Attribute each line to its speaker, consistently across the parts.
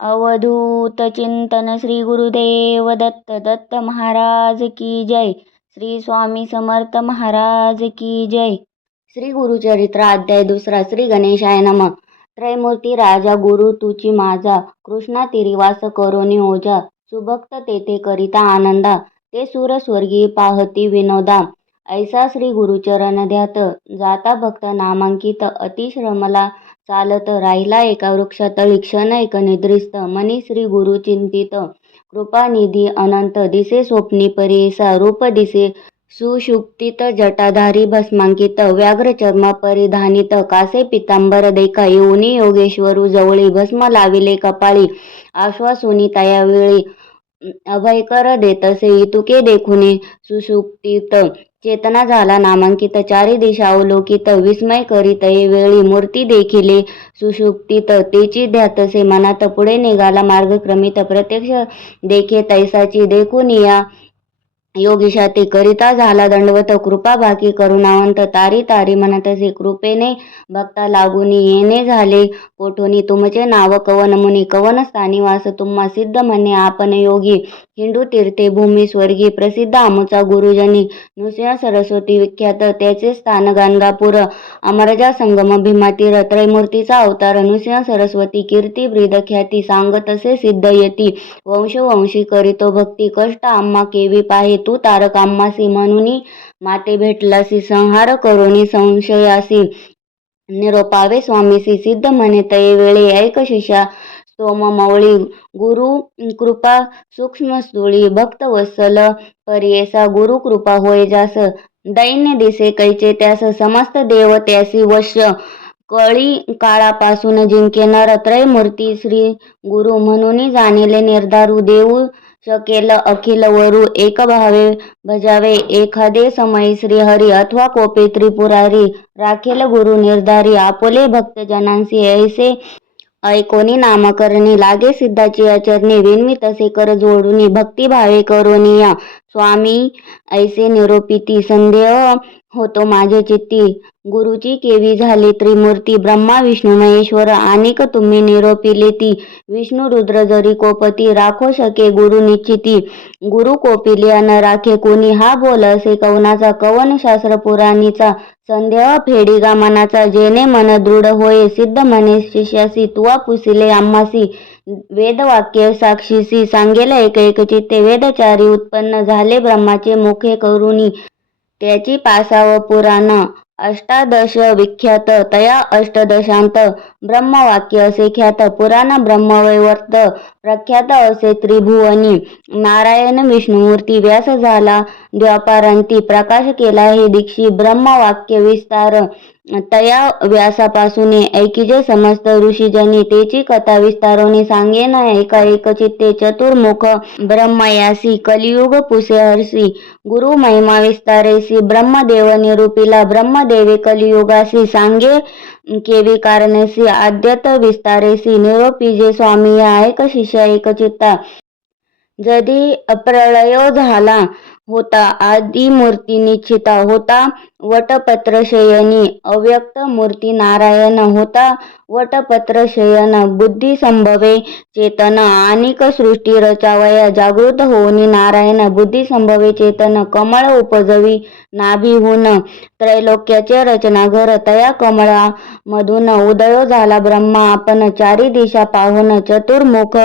Speaker 1: अवधूत चिंतन श्री गुरुदेव दत्त दत्त महाराज की जय. श्री स्वामी समर्थ महाराज की जय. श्री गुरुचरित्र अध्याय दुसरा श्री गणेशाय नम. त्रैमूर्ती राजा गुरु तुची माझा. कृष्णा तिरिवास करोनी ओजा सुभक्त तेथे करिता आनंदा. ते सुरस्वर्गी पाहती विनोदा. ऐसा श्री गुरुचरण ध्यात. जाता भक्त नामांकित अतिश्रमला. चालत राहिला एका वृक्षातळी क्षण एक निद्रिस्त मनी श्री गुरु चिंतित. कृपानिधी अनंत दिसे स्वप्नी परिसा रूप दिसे सुषुप्तीत जटाधारी भस्मांकित. व्याघ्र चर्म परिधानित. कासे पितांबर देखा येऊनी योगेश्वरू जवळी भस्म लाविले कपाळी. आश्वासुनी तयावेळी अभयकर देतसे. इतुके देखुने सुषुप्तीत चेतना झाला नामांकित चारी दिशा अवलोकित विस्मय करीत वेळी मूर्ती देखिले सुषुप्तीत तेची ध्यातसे मनात पुढे निघाला मार्गक्रमित प्रत्यक्ष देखे तैसाची देखुनिया योगीशा ते करिता झाला दंडवत कृपा बाकी करुणावंत तारी तारी म्हणतसे कृपेने भक्ता लागुनी येणे झाले. कोठोनी तुमचे नाव कवन मुनी कवन स्थानिवास तुम्हा सिद्ध म्हणे आपण योगी हिंदू तीर्थे भूमी स्वर्गी प्रसिद्ध आमचा गुरुजनी नृसिंह सरस्वती विख्यात त्याचे स्थान गाणगापूर अमरजा संगम भीमातीर त्रैमूर्तीचा अवतार नृसिंह सरस्वती कीर्ती ब्रीद ख्याती सांगतसे सिद्ध यती. वंशवंशी करीतो भक्ती कष्ट आम्हा केवी पाहित तू तारकाम्मासी म्हणून माते भेटलासी संहार करोनी संशयासी. निरोपावे स्वामीसी सिद्ध म्हणे तये वेळे ऐक शिष्या. सोम मौळी गुरु कृपा सूक्ष्म स्थूळी भक्त वत्सल परियेसा गुरु कृपा होय जास. दैन्य दिसे कैचे त्यास समस्त देव त्यासी वश्य कळी काळापासून जिंके नर त्रयमूर्ती श्री गुरु म्हणून जाणेले निर्धारू देऊ. शकेल अखिल वरू एक भावे भजावे एखादे समयी श्रीहरी अथवा कोपे त्रिपुरारी राखेल गुरु निर्धारी आपोले भक्त जनांसी ऐसे ऐकोनी नामकरणी लागे सिद्धाची आचरणी विनवी तसे कर जोडूनी भक्तिभावे करोनिया स्वामी ऐसे निरोपिती संदेह होतो. माझे चित्ती. गुरुची केवी झाली त्रिमूर्ती. ब्रह्मा विष्णू महेश्वर आणिक तुम्ही निरोपिले ती विष्णू रुद्र जरी कोपती. राखो शके गुरु निश्चिती. गुरु कोपिले न राखे. कोणी हा बोल असे कवनाचा कवन शास्त्र पुराणीचा. संदेह फेडिगा मनाचा जेने मन दृढ होय सिद्ध मने शिष्यासी. तुवा पुसिले आम्हासी. वेदवाक्य साक्षीसी. सांगेल एक एक चित्ते. वेदचारी उत्पन्न झाले ब्रह्माचे मुखे करुणी. त्याची पासाव पुराण अष्टादश विख्यात तया अष्टदशांत ब्रह्मवाक्य असे ख्यात. पुराण ब्रह्मवैवर्त प्रख्यात असे त्रिभुवनी. नारायण विष्णुमूर्ती व्यास झाला. द्वापारांती प्रकाश केला हे दीक्षी ब्रह्मवाक्य विस्तार तया व्यासापासून ऐकिजे समस्त ऋषीजनी तेची कथा विस्तारोने सांगेन एका एक चित्ते चतुर्मुख ब्रह्मयासी कलियुग पुसे हरसी गुरु महिमा विस्तारेसी ब्रह्मदेव निरूपिला ब्रह्मदेवे कलियुगासी सांगे केवी कारणेसी आद्यत विस्तारेसी निरोपीजे स्वामी ऐक शिष्य एक चित्ता जदी प्रळय झाला होता. आदी मूर्ती निश्चिता होता. वटपत्रशयनी अव्यक्त मूर्ती नारायण होता. वटपत्रशयन बुद्धी संभवे चेतन आनिक सृष्टी रचावया जागृत होऊनी नारायण बुद्धी संभवे चेतन कमळ उपजवी नाभिहून त्रैलोक्याचे रचना घर तया कमळा मधून उदय झाला. ब्रह्मा आपण चारी दिशा पाहून चतुर्मुख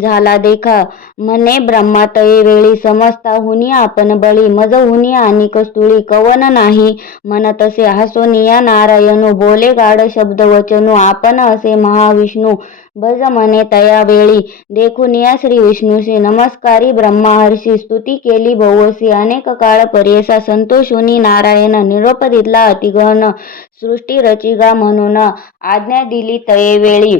Speaker 1: झाला देखा. म्हणे ब्रह्मा तये वेळी समजता हुनी आपण बळी मज हुनी आणि कस्तुळी कवन नाही. म्हणतसे हसोनिया नारायणू बोले गाड शब्द वचनू आपण असे महाविष्णू भज मने तया वेळी. देखून या श्री विष्णूशी नमस्कारी ब्रह्माहर्षी स्तुती केली भोवसी अनेक काळ पर्यसा संतोषुनी नारायण निरोप दिला अतिगहन सृष्टी रचिगा म्हणून आज्ञा दिली तये वेळी.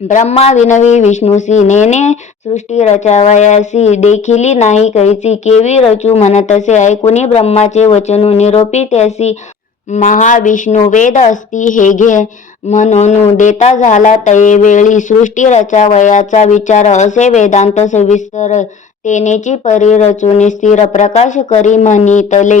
Speaker 1: ब्रह्मा विनवी विष्णुसी नेने सृष्टी रचावयासी देखिली नाही कैसी केवी रचू म्हणतसे ऐकुनी ब्रह्माचे वचनू निरोपी त्यासी महाविष्णू वेद असती हे घे म्हणून देता झाला तये वेळी सृष्टी रचावयाचा विचार असे वेदांत सविस्तर तेनेची परी रचून स्थिर प्रकाश करी म्हणितले.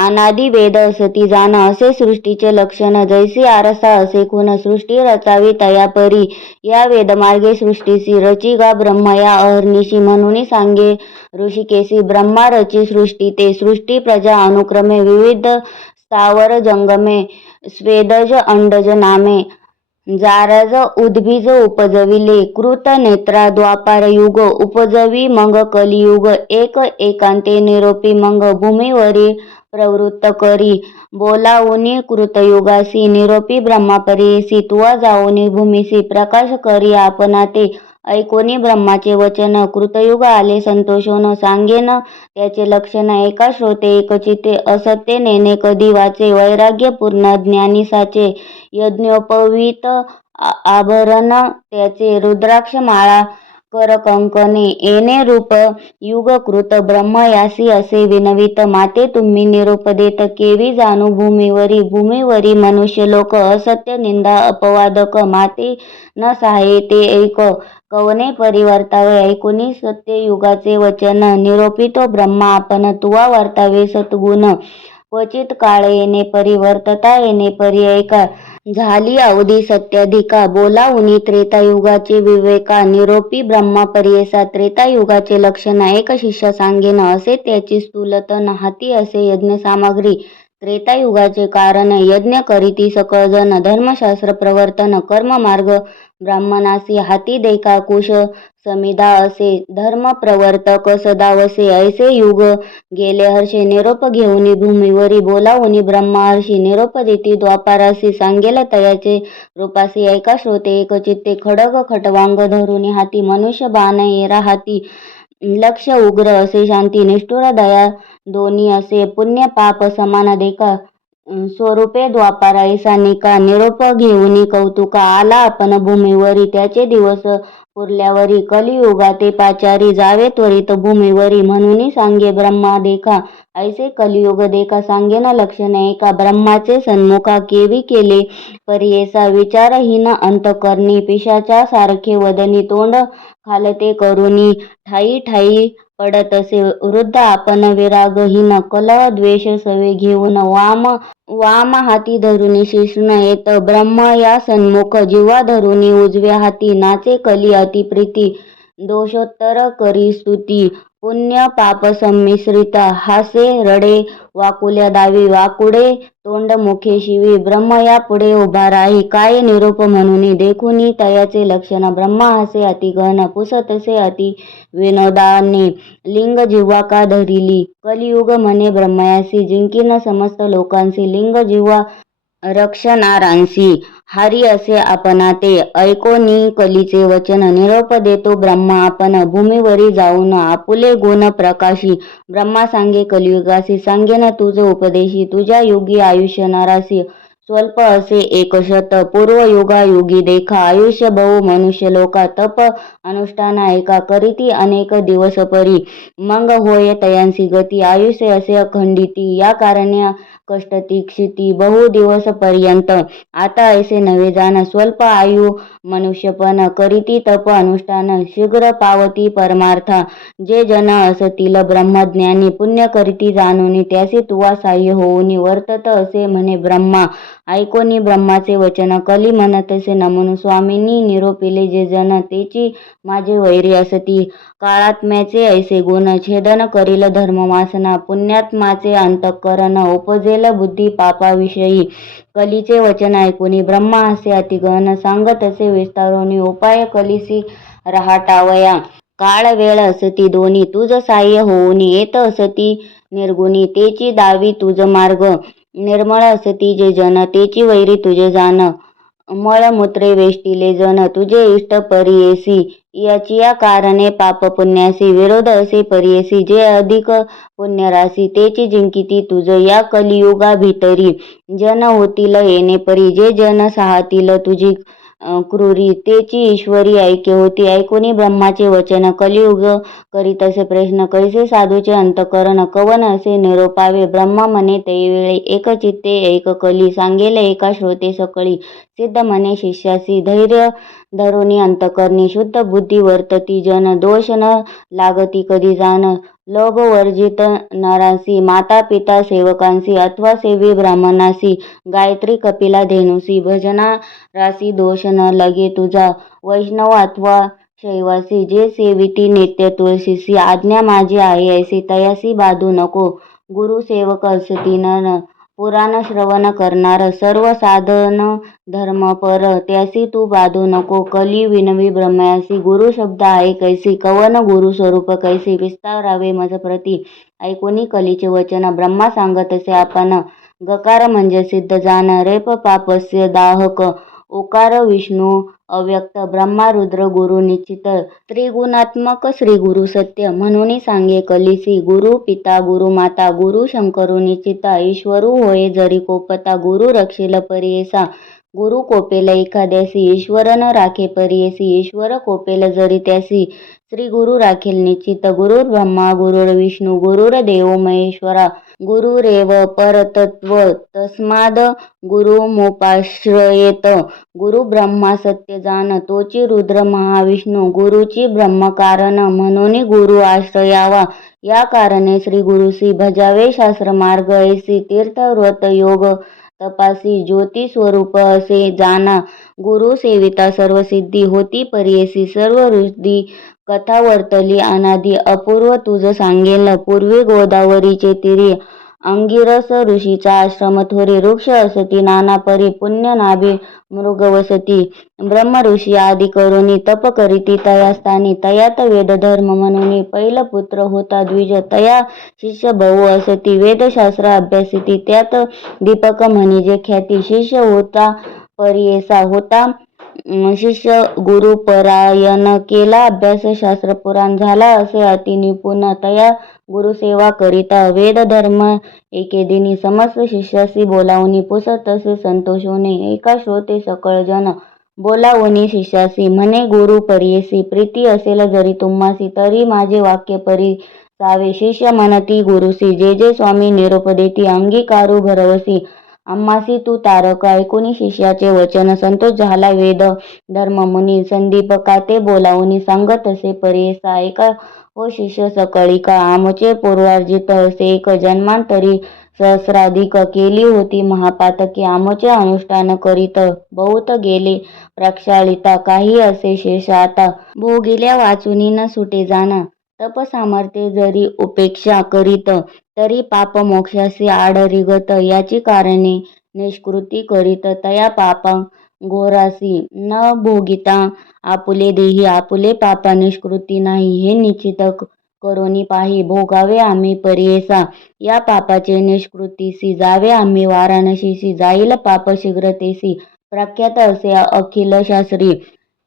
Speaker 1: अनादि वेद असती जाण असे सृष्टीचे लक्षण जैसी आरसा असे खून सृष्टी रचावी तया परी या वेदमार्गे सृष्टीसी रची गा ब्रह्म या अहर्निशी म्हणून सांगे. ऋषिकेशी ब्रह्मा रची सृष्टी ते सृष्टी प्रजा अनुक्रमे विविध स्थावर जंगमे स्वेदज अंडज नामे. जारज उद्भिज उपजविले. कृत नेत्रा द्वापार युग उपजवी मग कलियुग. एक एकांते निरोपी मग भूमीवरी प्रवृत्त करी. बोलावनी कृतयुगासी निरोपी ब्रह्मापरीसी तुवा जाऊनी भूमीसी प्रकाश करी आपणा ते ऐकोनी ब्रह्माचे वचन कृतयुग आले संतोषोन सांगेन. त्याचे लक्षण एका श्रोते एकचिते असत्य नेने कधी वाचे वैराग्य पूर्ण ज्ञानी साचे यज्ञोपवीत आभरण त्याचे रुद्राक्ष माळा करकंकणे येणे रूप युगकृत ब्रह्म यासी असे विनवित माते तुम्ही निरोप देत केवी जाणू भूमीवरी भूमीवरी मनुष्य लोक असत्य निंदा अपवादक माते न साहे ते ऐक. कवने परिवर्तावे ऐकुनी सत्ययुगाचे वचन. निरोपितो ब्रह्मा आपण तुवा वर्तावे सद्गुण. क्वचित काळ येणे परिवर्तता येणे पर्याय ऐका झाली अवधी सत्याधिका. बोलावुनी त्रेतायुगाचे विवेका निरोपी ब्रह्मा पर्येसा त्रेतायुगाचे लक्षण एक शिष्य सांगेन असे त्याची स्थूलतन हाती असे यज्ञसामग्री. त्रेतायुगाचे कारण यज्ञ करीती सकळजन धर्मशास्त्र प्रवर्तन कर्ममार्ग. ब्राह्मणासी हाती देखा कुश समिधा असे धर्मप्रवर्तक सदावसे ऐसे युग गेले. हर्षे निरोप घेऊनी भूमीवरी बोलावून ब्रह्माहर्षी निरोप देती द्वापारासी सांगेल तयाचे रूपासी ऐका श्रोते. एकचित्ते खडग खटवांग धरुनी हाती मनुष्य बाण येरा हाती लक्ष उग्र असे शांती निष्ठुर दया दोन्ही असे पुण्य पाप समान देखा. स्वरूपे द्वापारा ऐसा निका निरोप घेऊनी कौतुका आला. आपण भूमीवरी त्याचे दिवस पुरल्यावरी कलियुगा ते पाचारी जावे त्वरित भूमीवरी म्हणून सांगे ब्रह्मा देखा. ऐसे कलियुग देखा सांगे न लक्षण एका. ब्रह्माचे सन्मुखा केवी केले परियेसा विचारहीन अंतकरणी पिशाच्या सारखे वदनी तोंड खालते करुणी ठाई ठाई पडत असे. वृद्ध आपण विरागहीन नकल द्वेष सवे घेऊन वाम वाम हाती धरुनी शिष्ण येत. ब्रह्म या सन्मुख जीवा धरुनी उजव्या हाती. नाचे कली अतिप्रीती दोषोत्तर करी स्तुती. पुण्य पाप संमिश्रित हासे रडे वाकुल्या दावी वाकुडे तोंड मुखे शिवी ब्रह्म या पुढे उभा राही. काय निरूप म्हणून देखुनी तयाचे लक्षण ब्रह्मा हासे पुस पुसतसे अति विनोदाने. लिंग जिव्हा का धरिली? कलियुग म्हणे ब्रह्मयासी जिंकीन समस्त लोकांसी. लिंग जिव्हा रक्षणारांशी हारी असे आपणा ते. ऐकोनी कलीचे वचन. निरोप देतो ब्रह्मा आपण. भूमीवरी जाऊन आपुले गुण प्रकाशी. ब्रह्मा सांगे कलियुगासी. सांगेन तुझ उपदेशी. तुझ्या योगी आयुष्य नरासी. स्वल्प असे एक शत. एकशत पूर्वयुगायुगी देखा. आयुष्य बहु मनुष्य लोका. तप अनुष्ठान एका करीती अनेक दिवस परी. मंग होय तयांसी गती. आयुष्य असे अखंडिती. या कारणे कष्ट कष्टतीक्षिती बहु दिवस पर्यंत. आता ऐसे नवे जाण. स्वल्प आयु मनुष्यपण करीती तप अनुष्ठान शीघ्र पावती परमार्था. जे जन असतील ब्रह्मज्ञानी पुण्य करीती जाणून त्यासी तुवा साह्य होऊनी वर्तत असे म्हणे ब्रह्मा. ऐकोनी ब्रह्माचे वचन. कली म्हणतसे नमून स्वामींनी निरोपिले जे जन तेची माझे वैरी असती. काळात्म्याचे ऐसे गुण छेदन करील धर्मवासना पुण्यात्माचे अंतःकरण उपजेल बुद्धी पापाविषयी. कलीचे वचन ऐकुनी ब्रह्मा असे अतिगहन सांगतसे विस्तारोनी उपाय कलिसी रहाटावया. काळ वेळ असती दोन्ही तुझ साह्य होऊनी येत असती निर्गुणी तेची दावी तुझ मार्ग. निर्मळ असती जे जन तेची वैरी तुझे जाण मळमूत्रे वेष्टिले जन तुझे इष्ट परियेसी. याचिया कारणे पाप पुण्यासी विरोध असे परियेसी जे अधिक पुण्यरासी तेची जिंकिती तुझ या कलियुगा भितरी जन होतील येणे परी जे जन साहतील तुझी क्रूरी. तेची ईश्वरी ऐके होती. ऐकुनी ब्रह्माचे वचन कलियुग करीत असे प्रश्न कैसे साधूचे अंतकरण कवन असे निरोपावे. ब्रह्म म्हणे वेळे एक चित्ते एक कली सांगेल एका श्रोते सकळी. सिद्ध म्हणे शिष्यासी धैर्य धरुणी अंतकरणी शुद्ध बुद्धी वर्तती जन दोष न लागती कधी जाण. लोभ वर्जित नरासी माता पिता सेवकांसी अथवा सेवी ब्राह्मणासी गायत्री कपिला धेनुसी भजना रासी दोष न लगे तुझा वैष्णव अथवा शैवासी जे सेविती नित्य तुळशीसी आज्ञा माझी आहे ऐसी तयासी बाधू नको. गुरु सेवक असती न पुराण श्रवण करणार. सर्व साधन धर्म पर त्यासी तू बाधू नको. कली विनवी ब्रह्मयासी गुरु शब्द आहे कैसी. कवन गुरु स्वरूप कैसी. विस्तारावे मज प्रती. ऐकोनी कलीचे वचन. ब्रह्मा सांगत असे आपण. गकार म्हणजे सिद्ध जाण. रेप पापस्य दाहक ओकार विष्णू अव्यक्त ब्रह्मा रुद्र गुरु निश्चित त्रिगुणात्मक श्री गुरु सत्य म्हणून सांगे कलिसी गुरु पिता गुरु माता गुरु शंकरु निश्चिता ईश्वरू होय जरी कोपता गुरु रक्षिल परियेसा गुरु कोपेल एखाद्यासी ईश्वर न राखे परियसी ईश्वर कोपेल जरी त्यासी श्री गुरु राखेल निश्चित. गुरुर ब्रह्मा गुरुर विष्णू गुरुर देव महेश्वरा. गुरुरेव परतत्व तस्माद गुरुमुपाश्रयेत गुरु ब्रह्मा सत्य जाण तोची रुद्र महाविष्णू. गुरुची ब्रह्म कारण म्हणून गुरु आश्रयावा. या कारणे श्री गुरुसी भजावे शास्त्र मार्ग ऐसी तीर्थव्रत योग तपासी. ज्योती स्वरूप असे जाणा गुरु सेविता सर्व सिद्धी होती परियसी सर्व रुद्धी कथा वर्तली. अनादी अपूर्व तुझ सांगेल पूर्वी गोदावरीचे तिरी अंगिरस ऋषीचा आश्रम थोरी वृक्ष असती नाना परी पुण्य नाभी मृग वसती. ब्रह्म ऋषी आदी करुणी तप करीती तया स्थानी तयात वेद धर्म म्हणून. पहिल पुत्र होता द्विज तया शिष्य बहु असती. वेदशास्त्र अभ्यासिती त्यात दीपक म्हणजे ख्याती शिष्य होता परियेसा होता. शिष्य गुरुपरायण केला अभ्यास शास्त्र पुराण झाला असे अतिनिपुण तया गुरुसेवा करिता वेद धर्म एके दिनी समस्त शिष्यासी बोलावणी पुसत असे संतोष होणे. एका श्रोते सकळ जन बोलावणी शिष्यासी म्हणे गुरु परियसी प्रीती असेल जरी तुम्हासी तरी माझे वाक्य परी सावे. शिष्य म्हणती गुरुसी जे जे स्वामी निरोप देती अंगीकारू भरवसी. अम्मासी तू तारक ऐकुनी शिष्याचे वचन संतोष झाला. वेद धर्म मुनी संदीप का ते बोलावून सांगत असे परेसा ऐका हो शिष्य सकळिका आमचे पूर्वार्जित असे एक जन्मांतरी सहस्राधिक केली होती महापातकी आमचे अनुष्ठान करीत बहुत गेले. प्रक्षाळिता काही असे शेष आता भोगिल्या वाचुनी न सुटे जाणा तप सामर्थ्य जरी उपेक्षा करीत तरी पाप मोक्षासी आडरिगत याची कारणे निष्कृती करीत तया पापा घोरासी न भोगिता आपुले देही आपुले पापा निष्कृती नाही हे निश्चित करोनी पाही भोगावे आम्ही परियेसा. या पापाचे निष्कृतीसी जावे आम्ही वाराणसीसी जाईल पाप शीघ्रतेसी प्रख्यात असे अखिल शास्त्री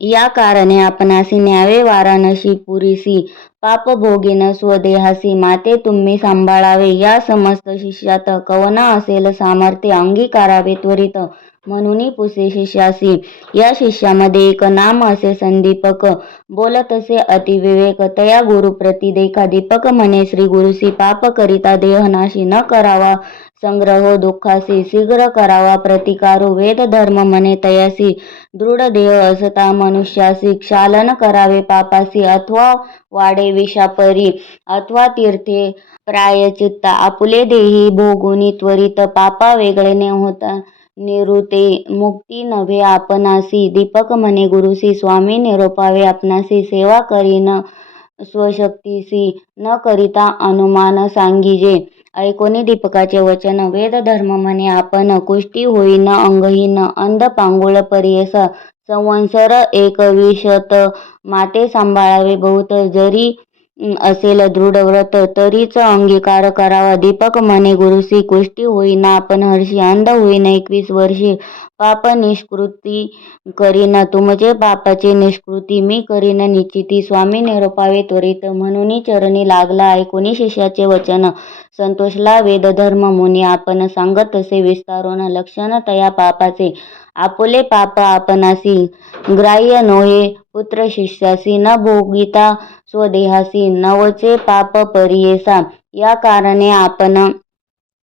Speaker 1: या कारणे आपणासी न्यावे वाराणसी पुरीसी पाप भोगीन स्वदेहासी माते तुम्ही सांभाळावे. या समस्त शिष्यात कवना असेल सामर्थ्य अंगीकारावे त्वरित. म्हणून पुसे शिष्यासी या शिष्यामध्ये एक नाम असे संदीपक बोलत असे. अतिविवेक तया गुरु प्रति देखा दीपक म्हणे. श्री गुरुसी पाप करिता देहनाशी न करावा. संग्रह दुःखासी शीघ्र करावा. प्रतिकारो वेद धर्म म्हणे. तयासी दृढ देह असता मनुष्यासी. क्षालन करावे पापासी. अथवा वाडे विषापरी. अथवा तीर्थे प्रायचित्त आपुले देही भोगुनी त्वरित पापा वेगळेने होता निरुते मुक्ती नव्हे आपणासी. दीपक म्हणे गुरुसी स्वामी निरोपावे आपणासी. सेवा करीन स्वशक्तीसी. न करिता अनुमान सांगिजे. ऐकोनी दीपकाचे वचन. वेद धर्म म्हणे आपण कुष्टी होईन अंगहीन अंध पांगुळ परियस. संवत्सर एकविशत माते सांभाळावे बहुत. जरी असेल दृढ व्रत तरीच अंगीकार करावा. दीपक म्हणे गुरुसी कुष्टी होईना आपण हर्षी अंध होईन. एकवीस वर्षी पाप निष्कृती करीन. तुमचे पापाचे निष्कृती मी करीन निश्चिती. स्वामी निरोपावे त्वरित म्हणून चरणी लागला ऐकोनी शिष्याचे वचन संतोषला वेद धर्म मुनी आपण सांगत असे विस्तारून लक्षण तया पापाचे. आपुले पाप आपणासी ग्राह्य नोहे पुत्र शिष्यासी न भोगिता स्वदेहासी नवचे पाप परियेसा या कारणे आपण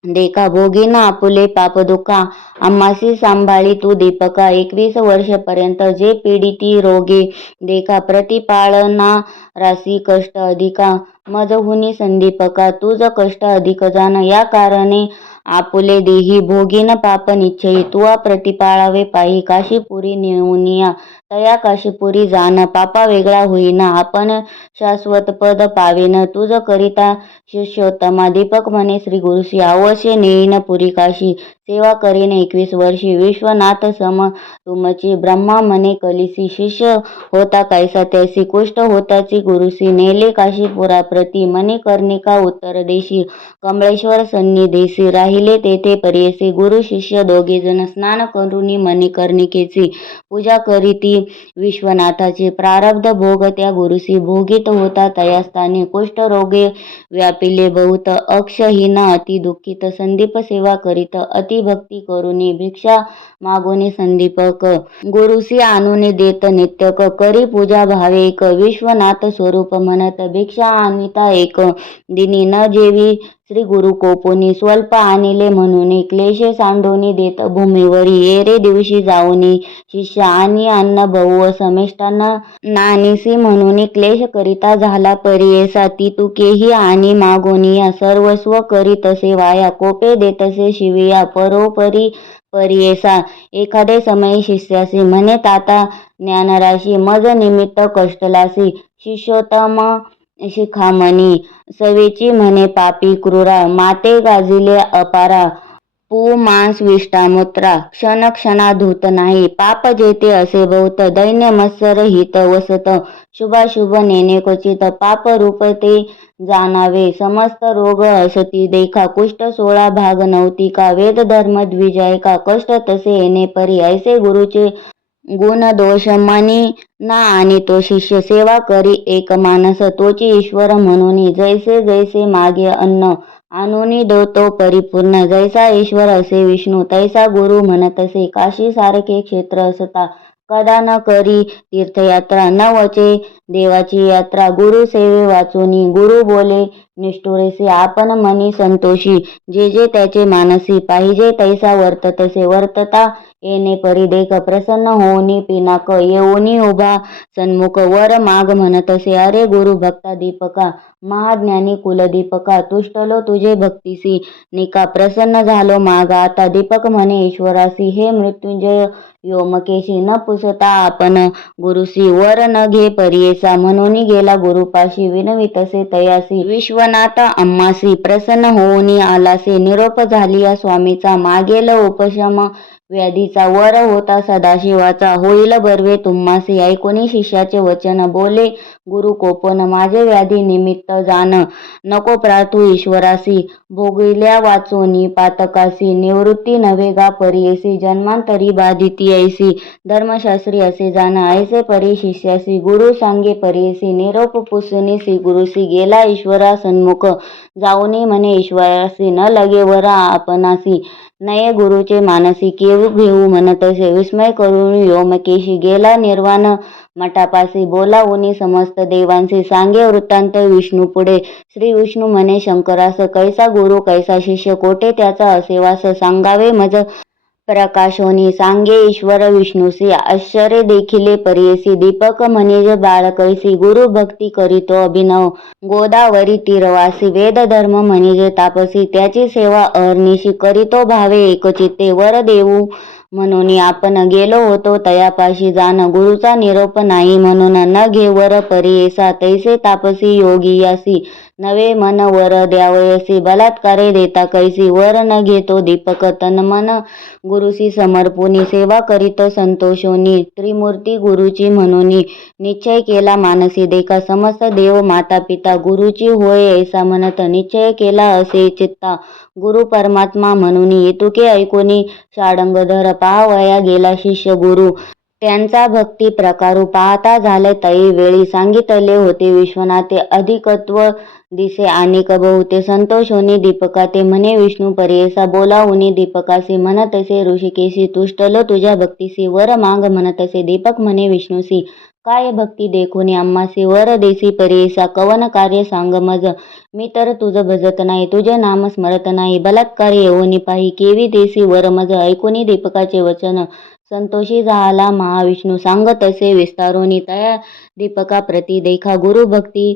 Speaker 1: देखा भोगीना आपुले पाप दुखा. आम्हासी सांभाळी तू दीपका. एकवीस वर्षपर्यंत जे पीडिती रोगे देखा प्रतिपाळना रासी कष्ट अधिका. मजहुनी संदीपका तुझ कष्ट अधिक जाण या कारणे आपुले देही भोगीन पाप निश्चयी. तुवा प्रतिपाळावे पाही काशीपुरी नेऊनिया. तया काशीपुरी जाण पापा वेगळा होईना. आपण शाश्वत पद पावेन. तुझ करिता शिष्योत्तमा दीपक म्हणे श्री गुरुशी अवश्य नेईन पुरी काशी. सेवा करीन एकवीस वर्षी. विश्वनाथ सम तुमची ब्रह्मा म्हणे कलिसी शिष्य होता कैसा त्यासी कुष्ठ होताची गुरुसी नेले काशीपुरा प्रती मने कर्णिका उत्तर देशी. कमळेश्वर सन्निधेसी राहिले तेथे परियसी. गुरु शिष्य दोघे जण स्नान करुनी मणिकर्णिकेची पूजा करीती. विश्वनाथाचे प्रारब्ध भोग त्या गुरुसी भोगीत होता. तयास्थानी कुष्ठरोगे व्यापिले बहुत. अक्षहीन अति दुःखित संदीप सेवा करीत. अतिभक्ती करुनी भिक्षा मागुनी संदीपक. गुरुसी आणून देत नित्यक. करी पूजा भावे एक विश्वनाथ स्वरूप म्हणत भिक्षा आणिता एक. दिनी न जेवी श्री गुरु कोपोनी स्वल्प आणिले म्हणून क्लेश सांडोनी देत भूमीवरी येरे दिवशी जाऊनी. शिष्य आणि अन्न बहु समेष्टांना नानिसी म्हणून क्लेश करिता झाला परियेसा ती तुकेही आणि मागोनिया सर्वस्व करी तसे वाया. कोपे देतसे शिविया परोपरी परियेसा एखादे समय शिष्यासी म्हणे ताता ज्ञानराशी मज निमित्त कष्टलासी. शिष्योत्तम शिखामणी सवेची म्हणे पापी क्रूरा माते गाजिले अपारा पू मांस विष्टामुत्रा क्षण क्षणा धूत नाही पाप जेते असे बहुत दैन्य मत्सर हित वसत शुभाशुभ नेने क्वचित पाप रूप ते जाणावे समस्त रोग असती देखा कुष्ठ सोळा भाग नव्हती का वेद धर्म द्विजय का कष्ट तसे येणे परी ऐसे गुरुचे गुण दोष मनी ना आणि तो शिष्य सेवा करी. एक मानस तोची ईश्वर म्हणून जैसे जैसे मागे अन्न आणून दो तो परिपूर्ण. जैसा ईश्वर असे विष्णू तैसा गुरु म्हणतसे काशी सारखे क्षेत्र असता कदा न करी तीर्थयात्रा. न वचे देवाची यात्रा गुरु सेवे वाचुनी. गुरु बोले निष्ठुरेसे आपण मनी संतोषी. जे जे त्याचे मानसी पाहिजे तैसा वर्ततसे वर्तता येणे परिदेख प्रसन्न होऊनी पिनाक येऊनी उभा. सन्मुख वर माग म्हणतसे अरे गुरु भक्ता दीपका महाज्ञानी कुलदीपका तुष्टलो तुझे भक्तीसी निका प्रसन्न झालो माग. आता दीपक म्हणे ईश्वरासी हे मृत्युंजय. योमकेशी न पुसता आपण गुरुसी वर न घे परियेसा. म्हणून गेला गुरुपाशी विनवितसे तयासी विश्वनाथ अम्मासी प्रसन्न होऊनी आलासे. निरोप झाली या स्वामीचा. मागेल उपशम व्याधीचा वर होता सदाशिवाचा. होईल बर्वे तुम्हासी ऐकोनी शिष्याचे वचन बोले गुरु कोपन माझे व्याधी निमित्त जाण. नको प्रार्थू ईश्वरासी भोगिल्या वाचोनी पातकासी. निवृत्ती नव्हे गा परियेसी जन्मांतरी बाधिती ऐसी. धर्मशास्त्री असे जाण ऐसे परी शिष्यासी. गुरु सांगे परियेसी निरोप पुसुनीसी गुरुसी. गेला ईश्वरा सन्मुख जाऊनी म्हणे ईश्वरासी न लगे वरा आपणासी. नये गुरुचे मानसी केव घेऊ म्हणतसे विस्मय करून योमकेशी गेला निर्वाण मठापासी बोलावूनी समस्त देवांशी सांगे वृत्तांत विष्णू पुढे. श्री विष्णू म्हणे शंकरास कैसा गुरु कैसा शिष्य कोठे त्याचा असेवास सांगावे मज प्रकाशोनी सांगे ईश्वर विष्णुसी आश्चर्य देखिले परियसी दीपक म्हणेज बाळकैसी गुरु भक्ती करीतो अभिनव गोदावरी तीरवासी वेद धर्म म्हणेज तापसी त्याची सेवा अहर्निशी करीतो भावे एकचित्ते वर देऊ म्हणून आपण गेलो होतो तयापाशी जाण गुरुचा निरोप नाही म्हणून न घे वर परियेसा तैसे तापसी योगी यासी नवे मन वर द्यावयसी बलात्कारे देता कैसी वर न घेतो दीपक. तन मन गुरुसी समर्पुनी सेवा करीत संतोषोनी. त्रिमूर्ती गुरुची म्हणूनी निश्चय केला मानसी देखा. समस्त देव माता पिता गुरुची होय ऐसा म्हणत निश्चय केला असे चित्ता. गुरु परमात्मा म्हणून येतुके ऐकोनी. षाडंगधर पाहावया गेला शिष्य गुरु. त्यांचा भक्ती प्रकारू पाहता झाले तई. वेळी सांगितले होते विश्वनाथे अधिकत्व दिसे आणि कबहुते संतोष होणे दीपका. ते म्हणे विष्णू परेसा बोलावुनी दीपकासी म्हणतसे ऋषिकेशी तुष्टलो तुझ्या भक्तीसी वर मांग म्हणतसे दीपक म्हणे विष्णूसी काय भक्ती देखुनी अम्मासी वर देसी परेसा कवन कार्य सांग मज. मी तर तुझ भजत नाही तुझे नाम स्मरत नाही बलात्कार येऊनी पाही केवी देसी वर मज ऐकुनी दीपकाचे वचन. संतोषी झाला महाविष्णू. सांगतसे विस्तारोनी तया दीपका प्रती देखा गुरु भक्ती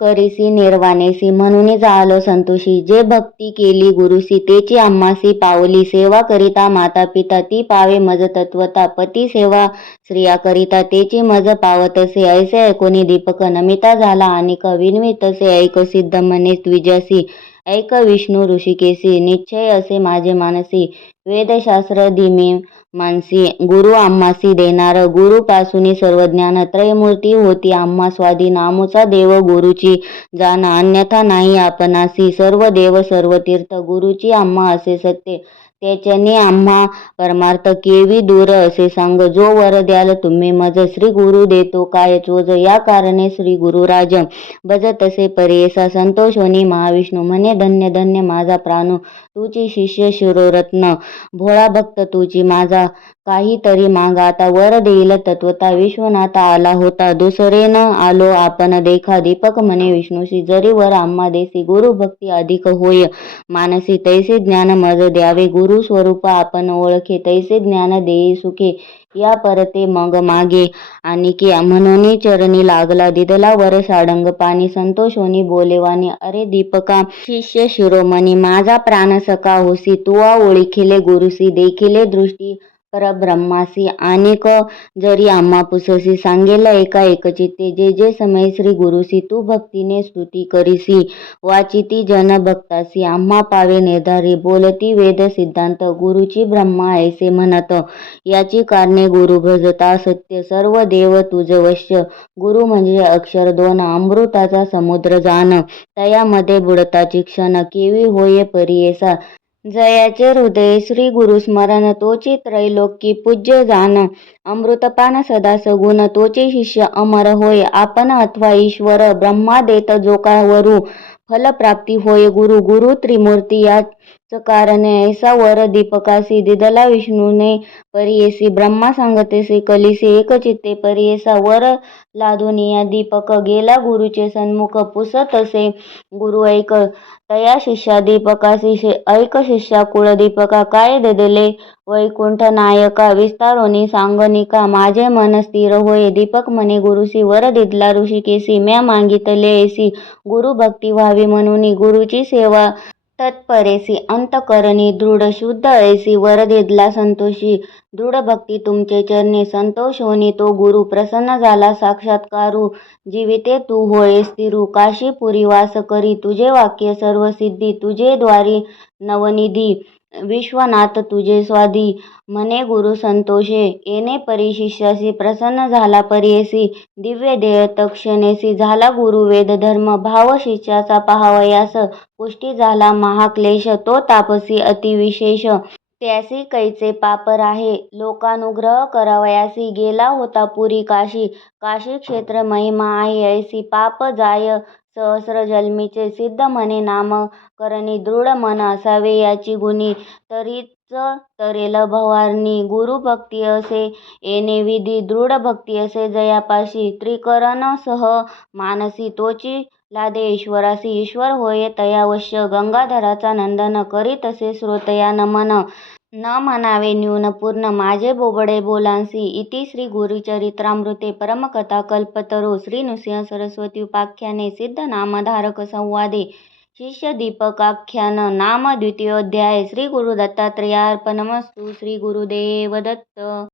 Speaker 1: करीसी निर्वाणेसी. म्हणून झालो संतोषी. जे भक्ती केली गुरुसी तेची आम्हासी पावली. सेवा करिता माता पिता ती पावे मज तत्वता पती सेवा स्त्रिया करिता तेची मज पावतसे ऐसे ऐकोनी दीपक नमिता झाला आणि विनवितसे ऐक सिद्ध मने द्विजासी ऐक विष्णू ऋषिकेसी निश्चय असे माझे मानसी. वेदशास्त्र धीमे मानसी. गुरु आम्हासी देणार. गुरु पासुनी सर्व ज्ञान त्रयमूर्ती होती. आम्हा स्वादी नामोचा देव गुरुची जाण. अन्यथा नाही आपणासी. सर्व देव सर्व तीर्थ गुरुची आम्हा असे सत्य. त्याच्याने आम्हा परमार्थ केवी दूर असे सांग जो वर द्याल तुम्ही मज श्री गुरु देतो काय चोज या कारणे श्री गुरुराज भज तसे परेसा संतोष संतोषोनी महाविष्णू म्हणे धन्य धन्य माझा प्राणू तुझी शिष्य शिरोरत्न. भोळा भक्त तुझी माझा काहीतरी माग. आता वर देईल तत्वता. विश्वनाथा आला होता. दुसरे न आलो. आपण देखा दीपक म्हणे विष्णूशी जरी वर आम्हा देसी गुरु भक्ती अधिक होय. मानसी तैसे ज्ञान मज द्यावे. गुरु स्वरूप आपण ओळखे. तैसे ज्ञान देई सुखे. या परते मग मागे. आणि की म्हणून चरणी लागला. दिदला वर साडंग पाणी. संतोषोनी बोलेवानी अरे दीपका शिष्य शिरोमणी माझा प्राण सका होसी. तुवा ओळखिले गुरुसी. देखिले दृष्टी परब्रह्मासी आणिक जरी आम्हा पुससी सांगेल एका एकचित्ते जे जे समय श्री गुरुसी तू भक्तीने स्तुती करीसी वाचिती जन भक्तासी आम्हा पावे निर्धारी बोलती वेद सिद्धांत गुरुची ब्रह्मा ऐसे म्हणत याची कारणे गुरु भजता सत्य सर्व देव तुझ वश्य गुरु म्हणजे अक्षर दोन अमृताचा समुद्र जाण तयामध्ये बुडताची क्षण केवी होये परियेसा जयाचे हृदय श्री गुरुस्मरण तोची त्रैलोकी पूज्य जाण अमृतपान सदा सगुण तोचे शिष्य अमर होय. आपण अथवा ईश्वर ब्रह्मा देत जोकावरू का वरू फलप्राप्ती होय. गुरु गुरु त्रिमूर्ती या कारणे ऐसा वर दीपकासी दिदला विष्णूने परियेसी ब्रह्मा सांगतेसी कलिसी एकचित्ते परियेसा वर लादुनिया दीपक गेला गुरुचे सन्मुख पुसतसे गुरु ऐक तया शिष्या दीपकासी ऐक शिष्या कुळ दीपका काय देदले? वैकुंठ नायका विस्तारोनी सांगनिका माझे मन स्थिर होय. दीपक मने गुरुसी वर दिदला ऋषिकेसी म्या मागितले ऐसी गुरु भक्ती व्हावी म्हणून गुरुची सेवा तत्परेसी अंतकरणी दृढ शुद्ध ऐसी वर दिदला संतोषी. दृढ भक्ती तुमचे चरणी संतोष होनी तो गुरु प्रसन्न झाला साक्षात्कारू. जीविते तू होय स्थिरू काशीपुरी वास करी तुझे वाक्य सर्व सिद्धी तुझे द्वारी नवनिधी. विश्वनाथ तुझे स्वादी. मने गुरु संतोषे येणे परी शिष्यासी प्रसन्न झाला परियेसी. दिव्य देय तक्षणेसी. झाला गुरु वेद धर्म भाव शिष्याचा पहावयास पुष्टी झाला महाक्लेश तो तापसी अतिविशेष त्यासी कैचे पाप राहे? लोकानुग्रह करावयासी गेला होता पुरी काशी. काशी क्षेत्र महिमा आहे ऐसी पाप जाय. सहस्र जन्मीचे सिद्ध म्हणे नाम करणी दृढ मन असावे याची गुणी. तरीच तरेल भवारणी गुरु भक्ती असे येणे विधी दृढ भक्ती असे जयापाशी त्रिकरण सह मानसी तोची लादे ईश्वरासी ईश्वर होय तयावश्य गंगाधराचा नंदन करीत असे श्रोतया नमन. न म्हणावे न्यून पूर्ण माझे बोबडे बोलांसी. इति श्री गुरुचरित्रामृते परमकथा कल्पतरो. श्री नृसिंह सरस्वती उपाख्याने सिद्ध नामधारक संवादे. शिष्य दीपकाख्यान नाम द्वितीयोध्याय श्री गुरु दत्तात्रयार्पणमस्तु श्री गुरुदेव दत्त